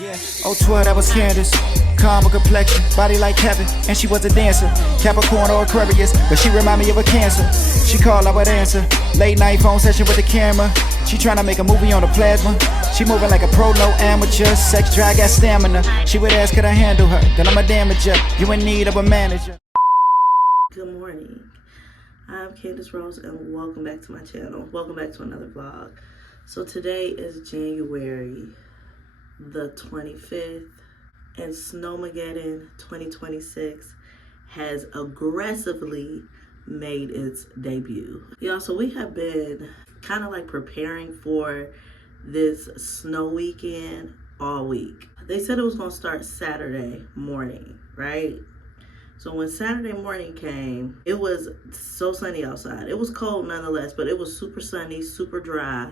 Yeah, oh 12, that was Candace. Calm with complexion, body like heaven, and she was a dancer. Capricorn or Aquarius, but she remind me of a Cancer. She called, I would answer. Late night phone session with the camera. She tryna make a movie on the plasma. She moving like a pro, no amateur. Sex, drive, got stamina. She would ask, could I handle her? Then I'm a damager. You in need of a manager. Good morning. I'm Candace Rose, and welcome back to my channel. Welcome back to another vlog. So today is January the 25th, and Snowmageddon 2026 has aggressively made its debut. Y'all, so we have been kind of like preparing for this snow weekend all week. They said it was gonna start Saturday morning, right? So when Saturday morning came, it was so sunny outside. It was cold nonetheless, but it was super sunny, super dry,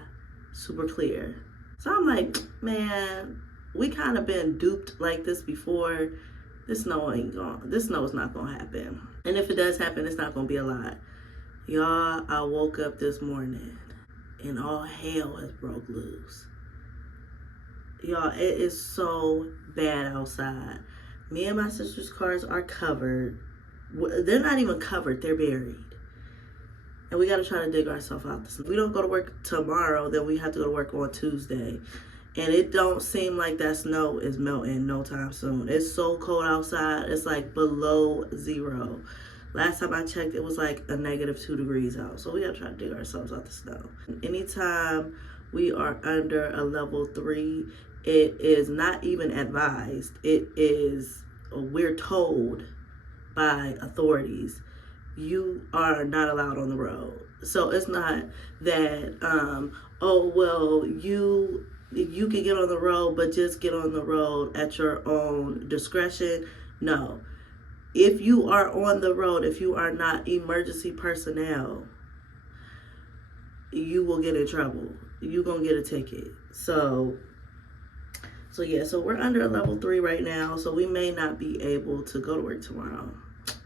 super clear. So I'm like, man, we kind of been duped like this before. This snow is not gonna happen. And if it does happen, it's not gonna be a lot. Y'all, I woke up this morning and all hell has broke loose. Y'all, it is so bad outside. Me and my sister's cars are covered. They're not even covered, they're buried. And we gotta try to dig ourselves out. If we don't go to work tomorrow, then we have to go to work on Tuesday. And it don't seem like that snow is melting no time soon. It's so cold outside, it's like below zero. Last time I checked, it was like a -2 degrees out. So we gotta try to dig ourselves out the snow. Anytime we are under a level 3, it is not even advised. It is, we're told by authorities, you are not allowed on the road. So it's not that, oh, well, you can get on the road, but just get on the road at your own discretion. No. If you are on the road, if you are not emergency personnel, you will get in trouble. You're going to get a ticket. So yeah, so we're under a level 3 right now, so we may not be able to go to work tomorrow.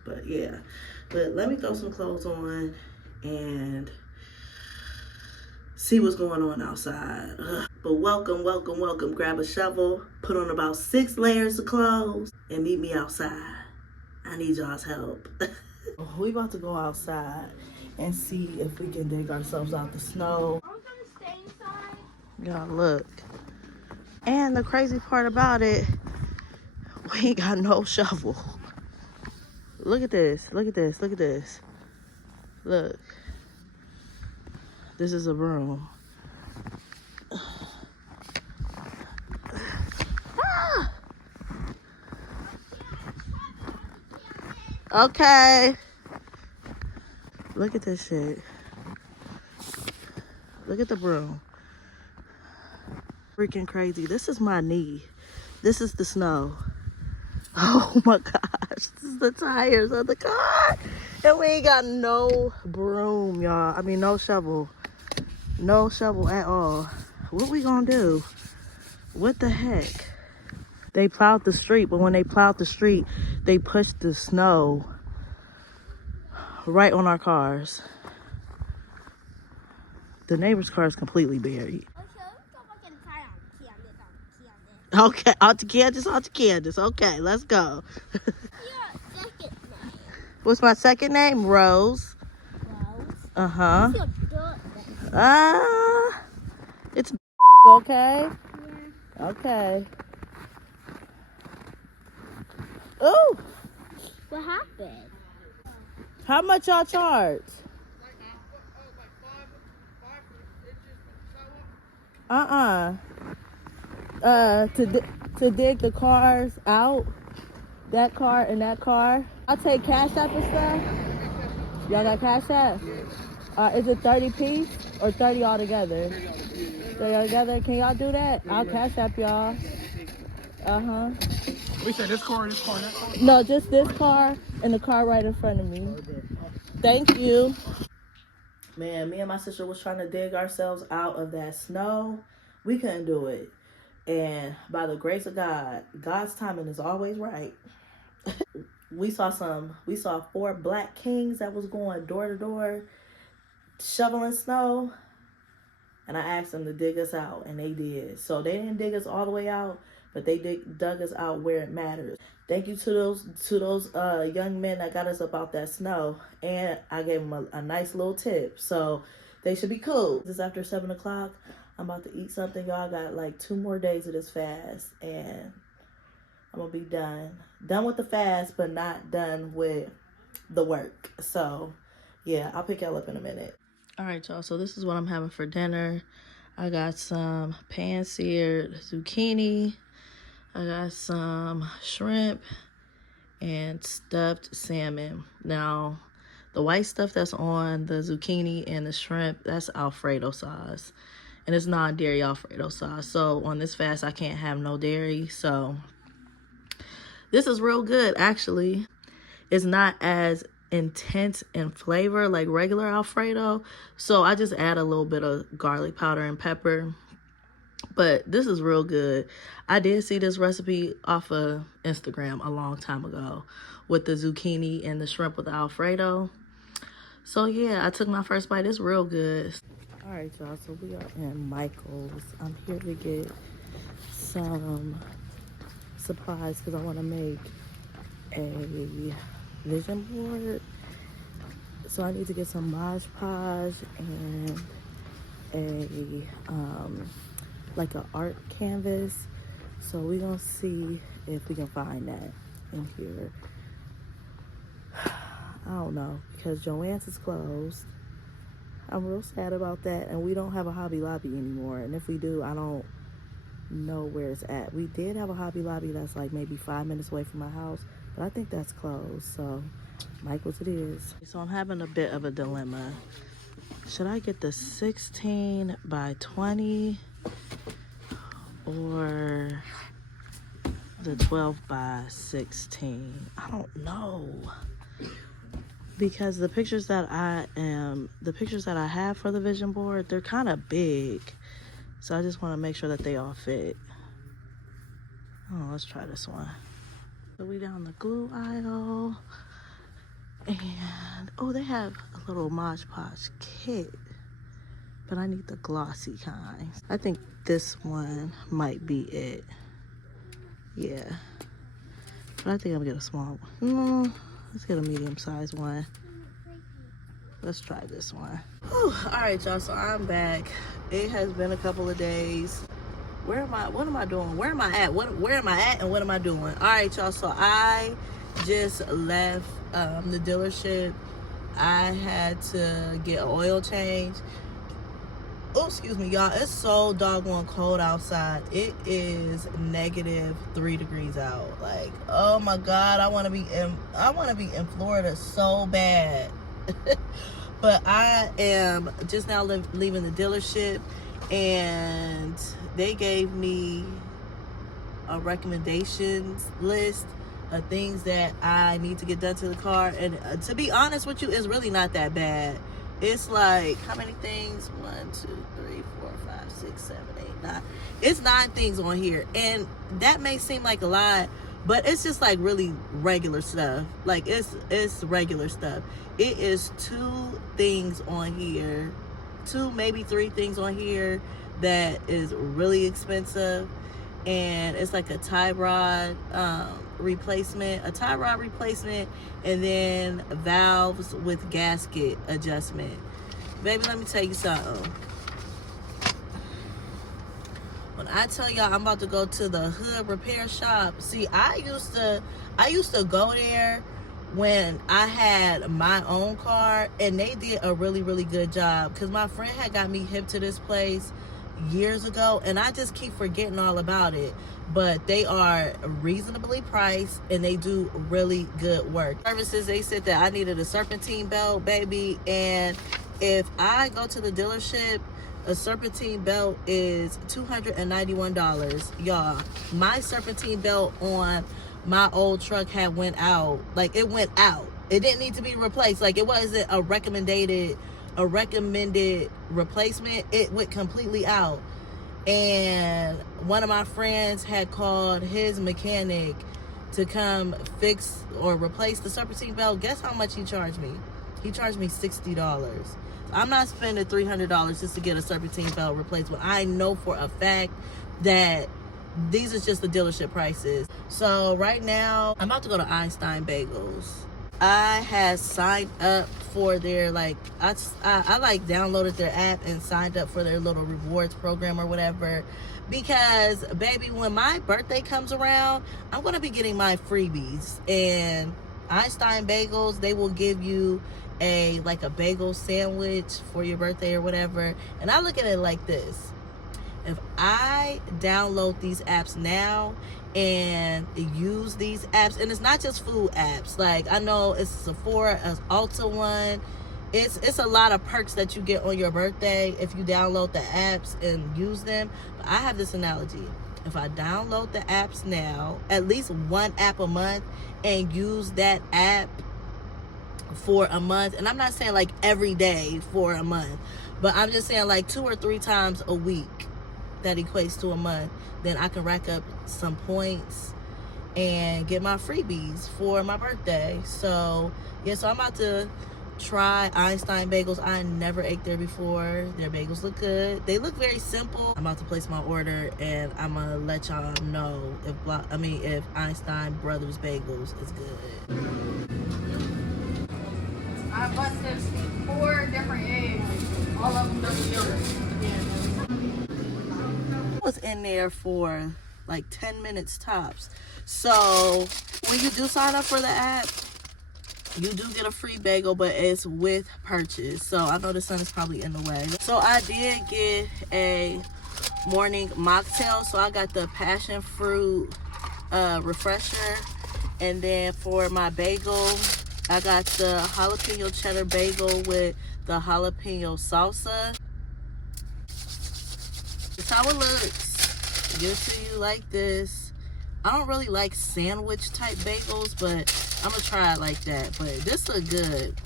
But yeah, but let me throw some clothes on and see what's going on outside. Ugh. But welcome. Grab a shovel, put on about 6 layers of clothes, and meet me outside. I need y'all's help. We about to go outside and see if we can dig ourselves out the snow. Are we gonna stay inside? Y'all, look. And the crazy part about it, we ain't got no shovel. Look at this. Look. This is a broom. Ah! Okay. Look at this shit. Look at the broom. Freaking crazy. This is my knee. This is the snow. Oh my gosh. This is the tires of the car. And we ain't got no broom, y'all. I mean, no shovel. No shovel at all. What we gonna do? What the heck? They plowed the street, but when they plowed the street, they pushed the snow right on our cars. The neighbor's car is completely buried. Okay, out to Kansas. Okay, let's go. What's my second name? Rose. Uh-huh. It's okay? Yeah. Okay. Ooh. What happened? How much y'all charge? To dig the cars out, that car and that car. I'll take Cash App and stuff. Y'all got Cash App? Is it 30 piece or 30 altogether? 30 altogether. Can y'all do that? I'll Cash App y'all. We said this car, that car? No, just this car and the car right in front of me. Thank you. Man, me and my sister was trying to dig ourselves out of that snow. We couldn't do it. And by the grace of God, God's timing is always right. We saw 4 black kings that was going door to door shoveling snow. And I asked them to dig us out, and they did. So they didn't dig us all the way out, but they dug us out where it matters. Thank you to those young men that got us up out that snow, and I gave them a nice little tip, so they should be cool. This after 7 o'clock, I'm about to eat something. Y'all got like 2 more days of this fast, and I'm gonna be done with the fast, but not done with the work. So yeah, I'll pick y'all up in a minute. All right, y'all, so this is what I'm having for dinner. I got some pan-seared zucchini. I got some shrimp and stuffed salmon. Now, the white stuff that's on the zucchini and the shrimp, that's Alfredo sauce. And it's non-dairy Alfredo sauce. So on this fast, I can't have no dairy. So this is real good, actually. It's not as intense in flavor like regular Alfredo. So I just add a little bit of garlic powder and pepper. But this is real good. I did see this recipe off of Instagram a long time ago with the zucchini and the shrimp with the Alfredo. So yeah, I took my first bite. It's real good. All right, y'all, so we are in Michael's. I'm here to get some supplies because I want to make a vision board. So I need to get some Mod Podge and a like an art canvas. So we're gonna see if we can find that in here. I don't know, because Joann's is closed. I'm real sad about that, and we don't have a Hobby Lobby anymore, and if we do, I don't know where it's at. We did have a Hobby Lobby that's like maybe 5 minutes away from my house, but I think that's closed. So Michael's it is. So I'm having a bit of a dilemma. Should I get the 16 by 20 or the 12 by 16? I don't know, because the pictures that I have for the vision board, they're kind of big, so I just want to make sure that they all fit. Oh, let's try this one. So we down the glue aisle, and oh, they have a little Mod Podge kit, but I need the glossy kind. I think this one might be it. Yeah, but I think I'm gonna get a small one. No, let's get a medium-sized one. Let's try this one. Whew. All right, y'all, so I'm back. It has been a couple of days. Where am I? What am I doing? Where am I at? Where am I at and what am I doing? All right, y'all, so I just left the dealership. I had to get an oil change. Oh, excuse me, y'all. It's so doggone cold outside. It is -3 degrees out. Like, oh my God, I want to be in Florida so bad. But I am just now leaving the dealership, and they gave me a recommendations list of things that I need to get done to the car. And to be honest with you, it's really not that bad. It's like, how many things? 1, 2, 3, 4, 5, 6, 7, 8, 9. It's 9 things on here. And that may seem like a lot, but it's just like really regular stuff. Like it's regular stuff. It is 2 things on here, 2, maybe 3 things on here that is really expensive. And it's like a tie rod replacement, and then valves with gasket adjustment. Baby, let me tell you something. When I tell y'all I'm about to go to the hood repair shop, see, I used to go there when I had my own car, and they did a really, really good job, because my friend had got me hip to this place years ago, and I just keep forgetting all about it. But they are reasonably priced, and they do really good work. Services, they said that I needed a serpentine belt, baby, and if I go to the dealership, a serpentine belt is $291. Y'all, my serpentine belt on my old truck had went out. Like, it went out. It didn't need to be replaced. Like, it wasn't a recommended replacement. It went completely out. And one of my friends had called his mechanic to come fix or replace the serpentine belt. Guess how much he charged me? He charged me $60. I'm not spending $300 just to get a serpentine belt replaced. But I know for a fact that These is just the dealership prices. So right now, I'm about to go to Einstein Bagels. I had signed up for their, like, I like downloaded their app and signed up for their little rewards program or whatever. Because, baby, when my birthday comes around, I'm going to be getting my freebies. And Einstein Bagels, they will give you a bagel sandwich for your birthday or whatever. And I look at it like this. If I download these apps now and use these apps, and it's not just food apps, like I know it's Sephora, it's Ulta one, it's a lot of perks that you get on your birthday if you download the apps and use them. But I have this analogy. If I download the apps now, at least one app a month, and use that app for a month, and I'm not saying like every day for a month, but I'm just saying like 2 or 3 times a week, that equates to a month, then I can rack up some points and get my freebies for my birthday. So yeah, so I'm about to try Einstein Bagels. I never ate there before. Their bagels look good. They look very simple. I'm about to place my order, and I'm gonna let y'all know if Einstein Brothers Bagels is good. I busted 4 different eggs, all of them double yolk. I was in there for like 10 minutes tops. So when you do sign up for the app, you do get a free bagel, but it's with purchase. So I know the sun is probably in the way. So I did get a morning mocktail. So I got the passion fruit refresher. And then for my bagel, I got the jalapeno cheddar bagel with the jalapeno salsa. That's how it looks. Give it to you like this. I don't really like sandwich type bagels, but I'm gonna try it like that. But this look good.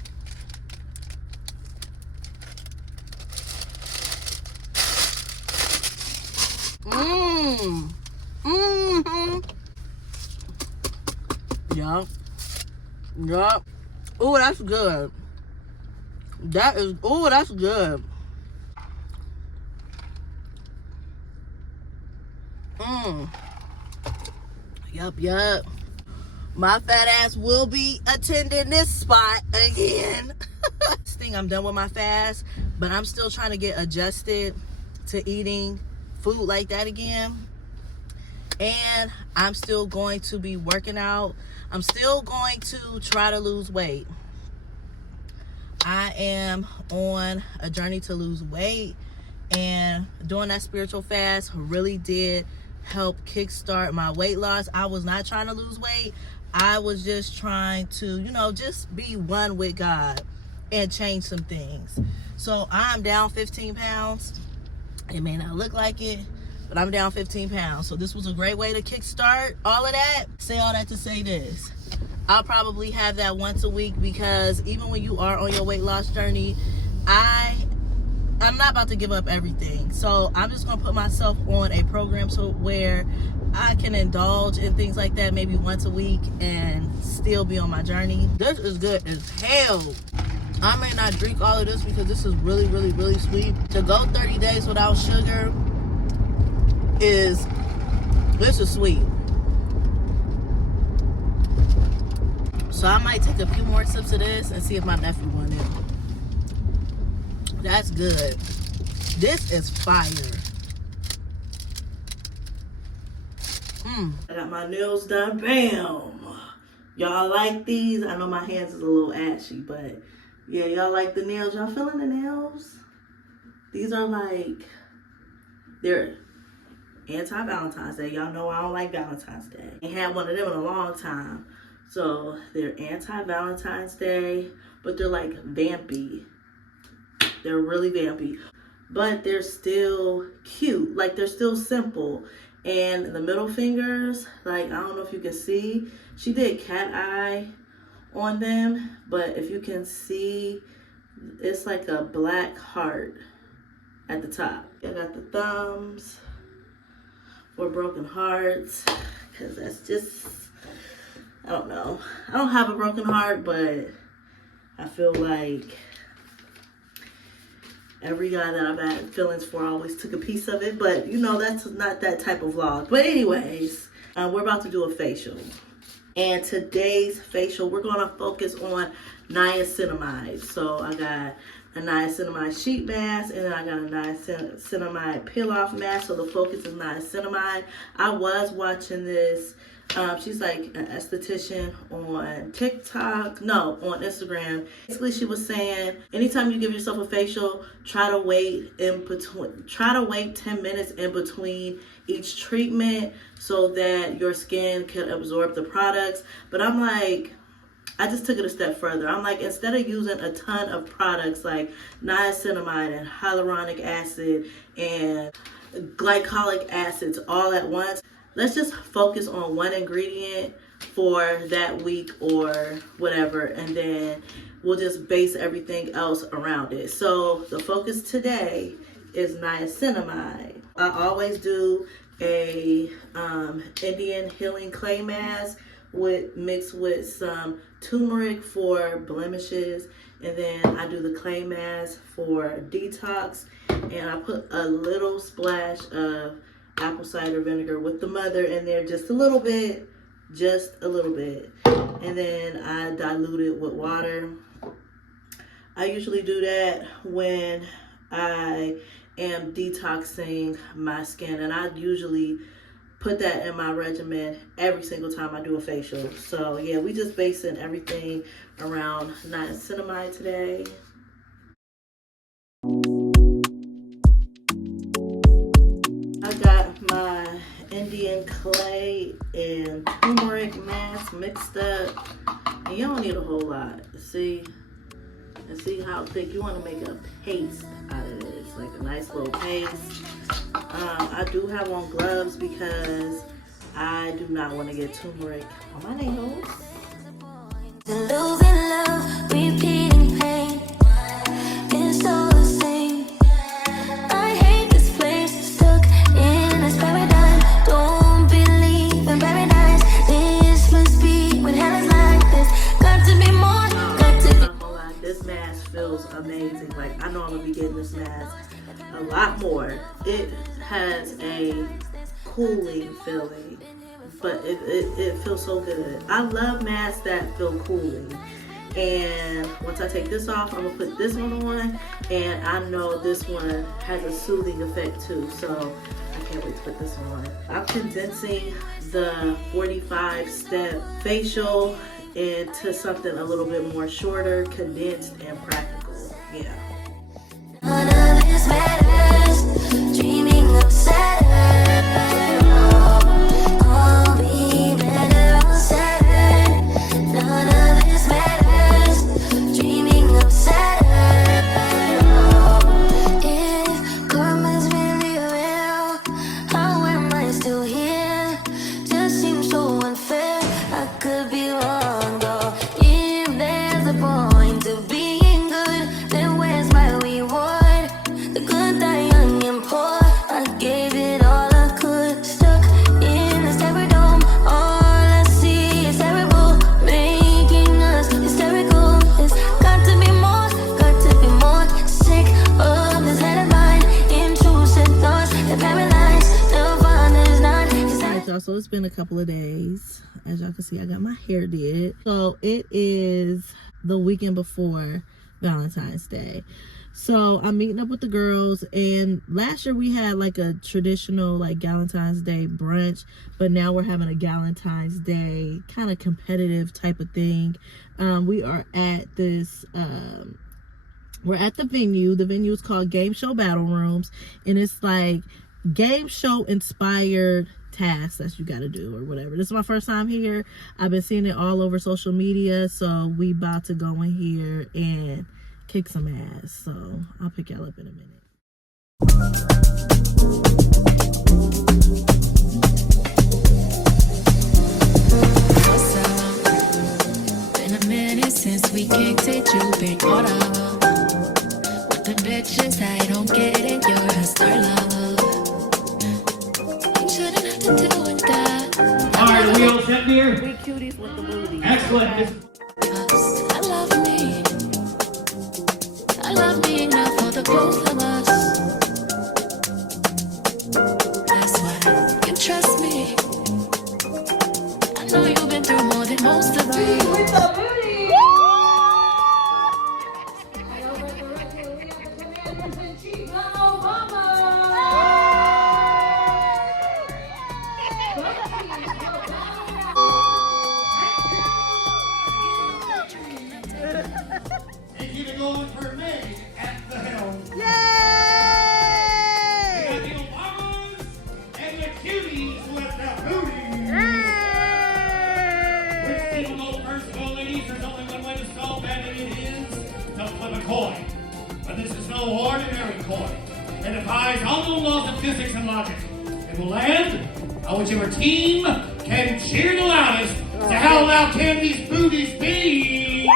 Yup. Oh, that's good. That's good. Yup. My fat ass will be attending this spot again. This thing, I'm done with my fast, but I'm still trying to get adjusted to eating food like that again. And I'm still going to be working out. I'm still going to try to lose weight. I am on a journey to lose weight, and doing that spiritual fast really did help kickstart my weight loss. I was not trying to lose weight. I was just trying to, just be one with God and change some things. So I'm down 15 pounds. It may not look like it, but I'm down 15 pounds. So this was a great way to kickstart all of that. Say all that to say this. I'll probably have that once a week, because even when you are on your weight loss journey, I'm not about to give up everything. So I'm just going to put myself on a program so where I can indulge in things like that maybe once a week and still be on my journey. This is good as hell. I may not drink all of this because this is really, really, really sweet. To go 30 days without sugar this is sweet. So I might take a few more sips of this and see if my nephew wants it. That's good. This is fire. I got my nails done. Bam. Y'all like these? I know my hands is a little ashy, but yeah, y'all like the nails? Y'all feeling the nails? These are they're anti-Valentine's Day. Y'all know I don't like Valentine's Day. I ain't had one of them in a long time. So they're anti-Valentine's Day, but they're like vampy. They're really vampy, but they're still cute. Like, they're still simple. And the middle fingers, I don't know if you can see, she did cat eye on them, but if you can see, it's like a black heart at the top. I got the thumbs for broken hearts, because that's just, I don't know. I don't have a broken heart, but I feel like Every guy that I've had feelings for always took a piece of it, but you know, that's not that type of vlog. But anyways, we're about to do a facial. And today's facial, we're gonna focus on niacinamide. So I got a niacinamide sheet mask, and then I got a niacinamide peel-off mask. So the focus is niacinamide. I was watching this. She's like an esthetician on TikTok, no, on Instagram. Basically, she was saying anytime you give yourself a facial, try to wait 10 minutes in between each treatment so that your skin can absorb the products. But I'm like, I just took it a step further. I'm like, instead of using a ton of products like niacinamide and hyaluronic acid and glycolic acids all at once, let's just focus on one ingredient for that week or whatever, and then we'll just base everything else around it. So the focus today is niacinamide. I always do a Indian healing clay mask mixed with some turmeric for blemishes, and then I do the clay mask for detox, and I put a little splash of apple cider vinegar with the mother in there, just a little bit, and then I dilute it with water. I usually do that when I am detoxing my skin, and I usually put that in my regimen every single time I do a facial. So yeah, we just basing everything around niacinamide today. I got my Indian clay and turmeric mask mixed up, and you don't need a whole lot. See how thick. You want to make a paste out of this, like a nice little paste. I do have on gloves because I do not want to get turmeric on my nails. Losing love, repeating pain. It's all the same. I hate this place, stuck in this paradigm. Don't believe in paradise. This must be when hell is like this. Got to be more, got to be. This mask feels amazing. Like, I know I'm gonna be getting this mask a lot more. It has a cooling feeling, but it feels so good. I love masks that feel cooling. And once I take this off, I'm gonna put this one on, and I know this one has a soothing effect too, so I can't wait to put this one on. I'm condensing the 45-step facial into something a little bit more shorter, condensed, and practical. Yeah. None of this matters. Dreaming of Saturn. I'll be better on Saturn. None of this matters. Dreaming of Saturn. If karma's really real, how am I still here? Just seems so unfair. I could be wrong though. If there's a point of being good, then where's my reward? The good die young and poor. I gave it all I could. Stuck in this terror dome. All I see is terrible, making us hysterical. It's got to be more, got to be more. Sick of this head of mine. Intrusive thoughts that paralyze. The fun is not. Alright, y'all, so it's been a couple of days. As y'all can see, I got my hair did. So it is the weekend before Valentine's Day. So I'm meeting up with the girls, and last year we had like a traditional like Valentine's Day brunch, but now we're having a Valentine's Day kind of competitive type of thing. We are at this we're at the venue. The venue is called Gameshow Battle Rooms, and it's like game show inspired tasks that you got to do or whatever. This is my first time here. I've been seeing it all over social media, so we about to go in here and kick some ass. So I'll pick y'all up in a minute. What's up? Been a minute since we kicked it. You've been caught up with the bitches that don't get it. You're a star love. You shouldn't have to deal with that. All right, are we all set here? We cuties with the booties. Excellent. I love me enough for the both of us. defies all known laws of physics and logic. It will end on whichever team can cheer the loudest. So how loud can these booties be?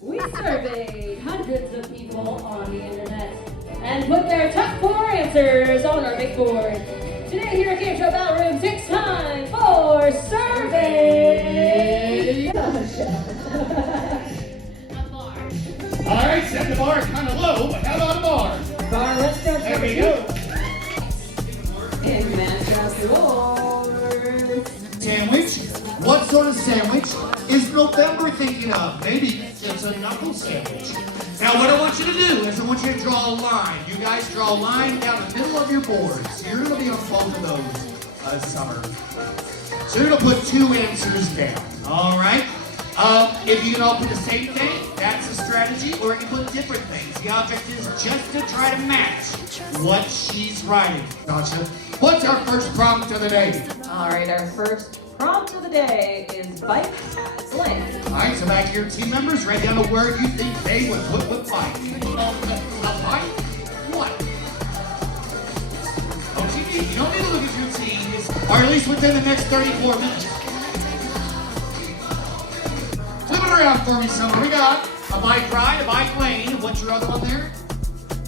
We surveyed hundreds of people on the internet and put their top 4 answers on our big board. Today here at Gameshow Battle Rooms, it's time for survey. All right, set the bar kind of low, but how about a bar? Bar, let's go. There we go. And matchup awards. Sandwich? What sort of sandwich is November thinking of? Maybe it's a knuckle sandwich. Now what I want you to do is I want you to draw a line. You guys draw a line down the middle of your boards. You're going to be on both of those summer. So you're going to put 2 answers down. All right? If you can all put the same thing, that's a strategy, or you can put different things. The object is just to try to match what she's writing. Gotcha. What's our first prompt of the day? All right, our first prompt of the day is bike blank. All right, so back to your team members, write down a word you think they would put with bike. A bike? What? Don't you don't need to look at your team, or at least within the next 34 minutes. Flip it around for me, Summer. We got a bike ride, a bike lane. What's your other one there?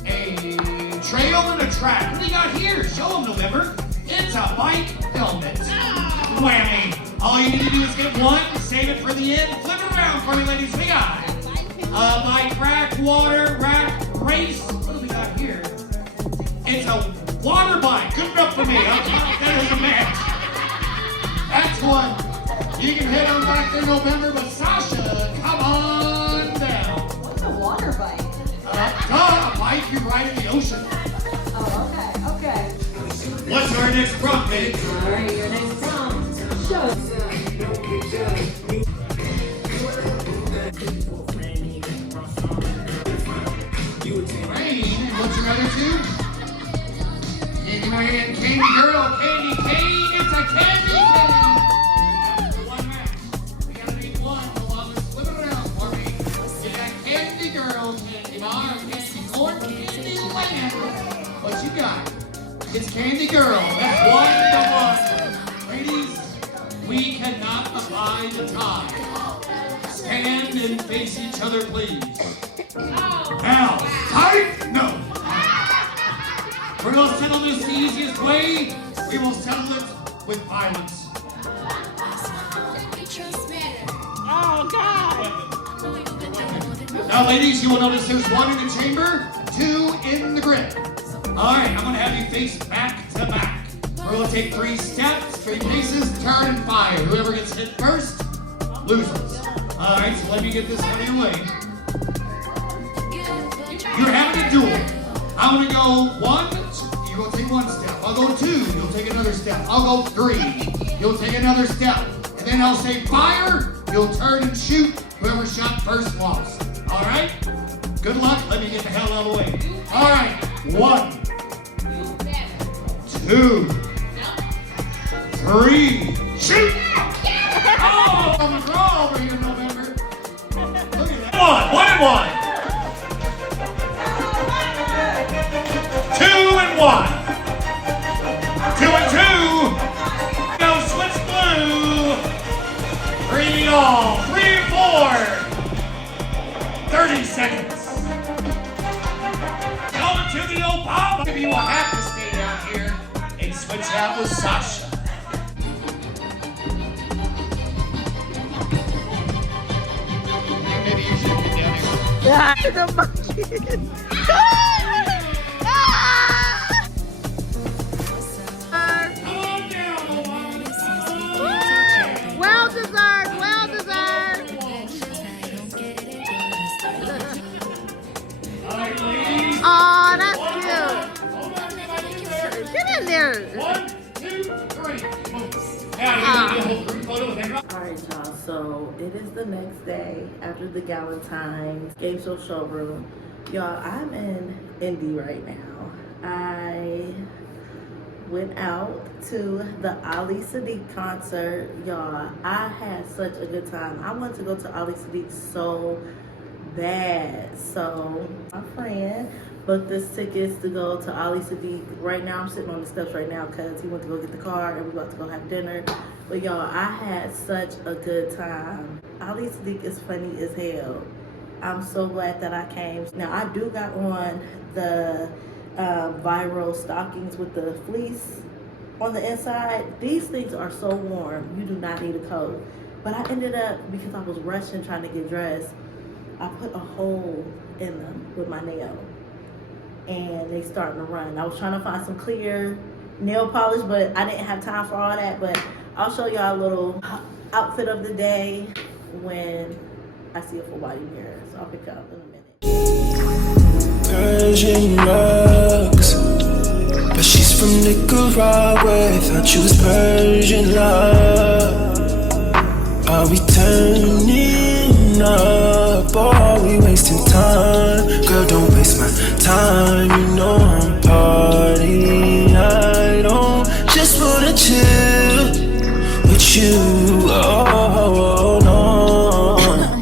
A trail and a track. What do you got here? Show them, November. It's a bike helmet. Whammy. All you need to do is get one, save it for the end. Flip it around for me, ladies. We got a bike rack, water rack, race. What do we got here? It's a water bike. Good enough for me. I'll count that as a match. That's one. You can head on back in November, but Sasha, come on down. What's a water bike? A bike you ride in the ocean. Oh, okay. What's our next prompt, babe? All right, your next prompt. Show. Rain, and what's your other 2? Candy Man, Candy Girl, Candy Cane. It's a candy cane. That's the one match. We gotta need one. Hold on, let's flip it around for me. You got Candy Girl, Candy Bar, Candy Corn, Candy Land. What you got? It's Candy Girl. That's 1-1. Ladies, we cannot abide the tie. Stand and face each other, please. Now, fight? No. We're going to settle this the easiest way. We will settle it with violence. Oh, God. Now, ladies, you will notice there's 1 in the chamber, 2 in the grip. All right, I'm going to have you face back to back. We're going to take 3 steps, 3 paces, turn and fire. Whoever gets hit first loses. All right, so let me get this out of your way. You're having a duel. I'm going to go 1, you're going to take 1 step. I'll go 2, you'll take another step. I'll go 3, you'll take another step. And then I'll say fire, you'll turn and shoot. Whoever shot first lost. All right? Good luck. Let me get the hell out of the way. All right. 1, 2, 3, shoot! Oh, I'm a draw over here in November. Look at that. 1 and 1. 2 and 1. 2 and 2. Go switch blue. 3 all. 3 and 4. 30 seconds. Going to the Obama. Maybe you will have to stay down here and switch out with Sasha. Maybe you should get down here. The monkey. Come on down, Obama. Well deserved, well deserved. All right, ladies. Aw, that's cute. Get in there. 1, 2, 3. Now you're going to do a whole group photo with him. Alright y'all, so it is the next day after the Galentine's Gameshow showroom. Y'all, I'm in Indy right now. I went out to the Ali Sadiq concert. Y'all, I had such a good time. I wanted to go to Ali Sadiq so bad. So my friend booked us tickets to go to Ali Sadiq. Right now I'm sitting on the steps right now because he went to go get the car and we're about to go have dinner. But y'all, I had such a good time. Ali Sadiq is funny as hell. I'm so glad that I came. Now I do got on the viral stockings with the fleece on the inside. These things are so warm, you do not need a coat. But I ended up, because I was rushing trying to get dressed, I put a hole in them with my nail and they starting to run. I was trying to find some clear nail polish, but I didn't have time for all that. But I'll show y'all a little outfit of the day when I see a full body mirror. So I'll pick it up in a minute. Persian rugs, but she's from Nicaragua. Thought you was Persian love. Are we turning up or are we wasting time? Girl, don't waste my time. You know I'm partying. I don't just wanna chill with you. Oh, no.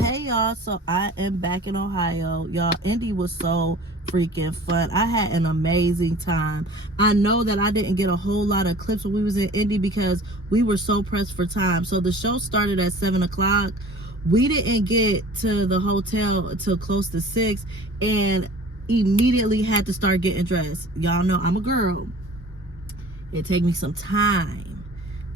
Hey y'all, so I am back in Ohio. Y'all, Indy was so freaking fun. I had an amazing time. I know that I didn't get a whole lot of clips when we was in Indy because we were so pressed for time. So the show started at 7 o'clock. We didn't get to the hotel until close to 6 and immediately had to start getting dressed. Y'all know I'm a girl. It take me some time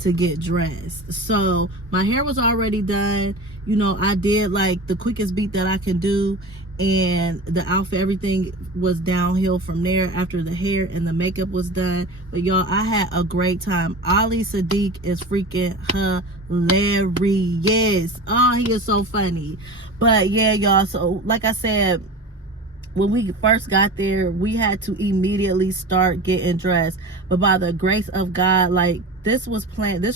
to get dressed. So my hair was already done. You know, I did like the quickest beat that I can do, and the outfit, everything was downhill from there after the hair and the makeup was done. But y'all, I had a great time. Ali Sadiq is freaking hilarious. Oh, he is so funny. But yeah, y'all, so like I said, when we first got there, we had to immediately start getting dressed. But by the grace of God, like this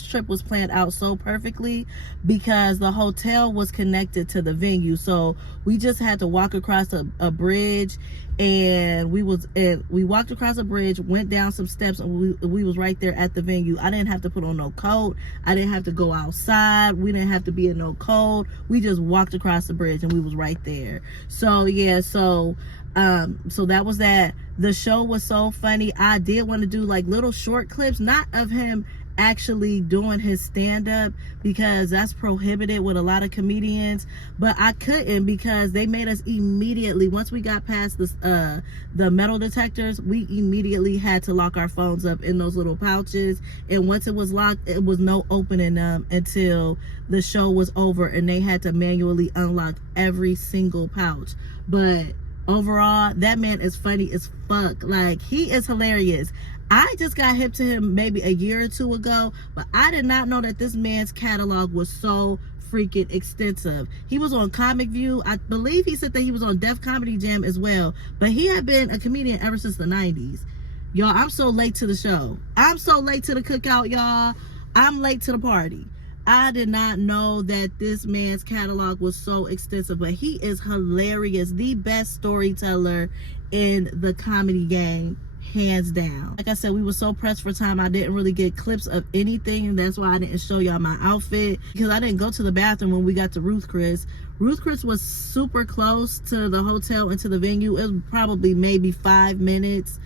trip was planned out so perfectly because the hotel was connected to the venue. So we just had to walk across a bridge, and we walked across a bridge, went down some steps, and we was right there at the venue. I didn't have to put on no coat. I didn't have to go outside. We didn't have to be in no cold. We just walked across the bridge and we was right there. So yeah, so that was that. The show was so funny. I did want to do like little short clips, not of him actually doing his stand-up because that's prohibited with a lot of comedians, but I couldn't because they made us immediately, once we got past this the metal detectors, we immediately had to lock our phones up in those little pouches, and once it was locked, it was no opening them until the show was over, and they had to manually unlock every single pouch. But overall, that man is funny as fuck. Like, he is hilarious. I just got hip to him maybe a year or two ago, but I did not know that this man's catalog was so freaking extensive. He was on Comic View. I believe he said that he was on Def Comedy Jam as well, but he had been a comedian ever since the 90s. Y'all, I'm so late to the show. I'm so late to the cookout, y'all. I'm late to the party. I did not know that this man's catalog was so extensive, but he is hilarious. The best storyteller in the comedy game, hands down. Like I said, we were so pressed for time, I didn't really get clips of anything. That's why I didn't show y'all my outfit, because I didn't go to the bathroom when we got to Ruth Chris. Ruth Chris was super close to the hotel and to the venue. It was probably maybe 5 minutes,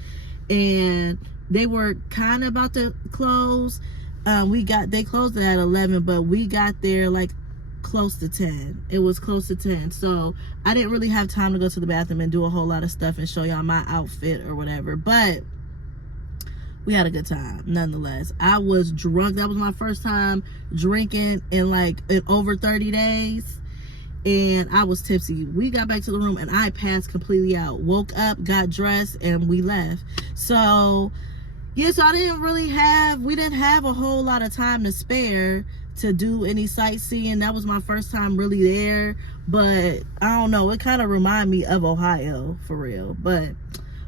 and they were kind of about to close. They closed at 11, but we got there like close to 10. It was close to 10. So I didn't really have time to go to the bathroom and do a whole lot of stuff and show y'all my outfit or whatever. But we had a good time nonetheless. I was drunk. That was my first time drinking in over 30 days. And I was tipsy. We got back to the room and I passed completely out. Woke up, got dressed, and we left. So yeah, so we didn't have a whole lot of time to spare to do any sightseeing. That was my first time really there, but I don't know, it kind of reminded me of Ohio for real. But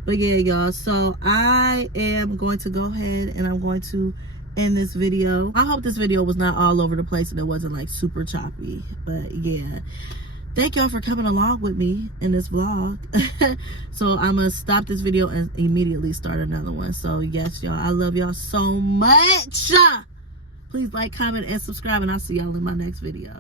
yeah, y'all, so I am going to go ahead and I'm going to end this video. I hope this video was not all over the place and it wasn't like super choppy, but yeah. thank y'all for coming along with me in this vlog. So I'm gonna stop this video and immediately start another one. So yes, y'all, I love y'all so much. Please like, comment, and subscribe, and I'll see y'all in my next video.